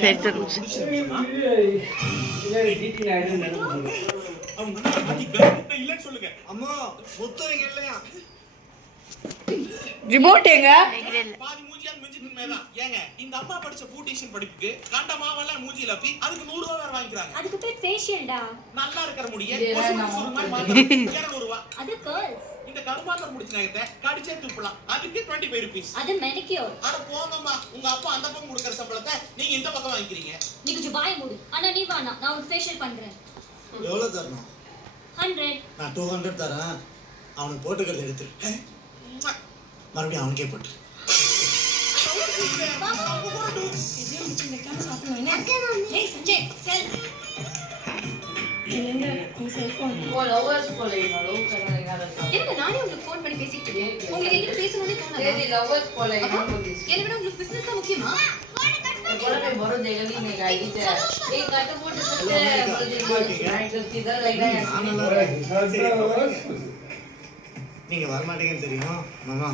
சரி சொல்லுங்க அம்மா முத்தவங்க இல்லையா ரிமோட் எங்க பாதி மூஞ்சியா மிஞ்சிட்டு மேதான் ஏங்க இந்த அம்மா படிச்ச பியூட்டிஷியன் படிப்புக்கு கண்ட மாவெல்லாம் மூஞ்சில அப்பி அதுக்கு 100 ரூபாய் வேற வாங்கிக்கிறாங்க. அதுக்கு பேர் ஃபேஷியல்டா. நல்லா இருக்கிற முடிய ஒரு மாதிரி மாத்தலாம் 200 ரூபாய். அது கேர்ள்ஸ். இந்த கருமாந்தர் முடிச்ச நகத்தை கடிச்சே துப்பலாம். அதுக்கு 25 ரூபீஸ். அது மேனிக்யூர். அட போங்கம்மா உங்க அப்பா அந்த பக்கம் கொடுக்கிற சம்பளத்தை நீங்க இந்த பக்கம் வாங்கிக்கிறீங்க. நீ கொஞ்சம் வாய மூடு. அண்ணா நீ வானா நான் உனக்கு ஃபேஷியல் பண்றேன். எவ்வளவு தரணும்? 100. நான் 200 தரேன். அவனுக்கு போட்டுக்கிறது எடுத்துரு. மறுபடியும் அவனுக்கே போட்டு நானே உங்களுக்கு போன் பண்ணி பேசிட்டு இருக்கேன். உங்களுக்கு எங்க பேசணும்னே தோணல. என்ன விட உங்களுக்கு பிசினஸ் தான் முக்கியமா? நீங்க வரமாட்டீங்கன்னு தெரியும் மாமா.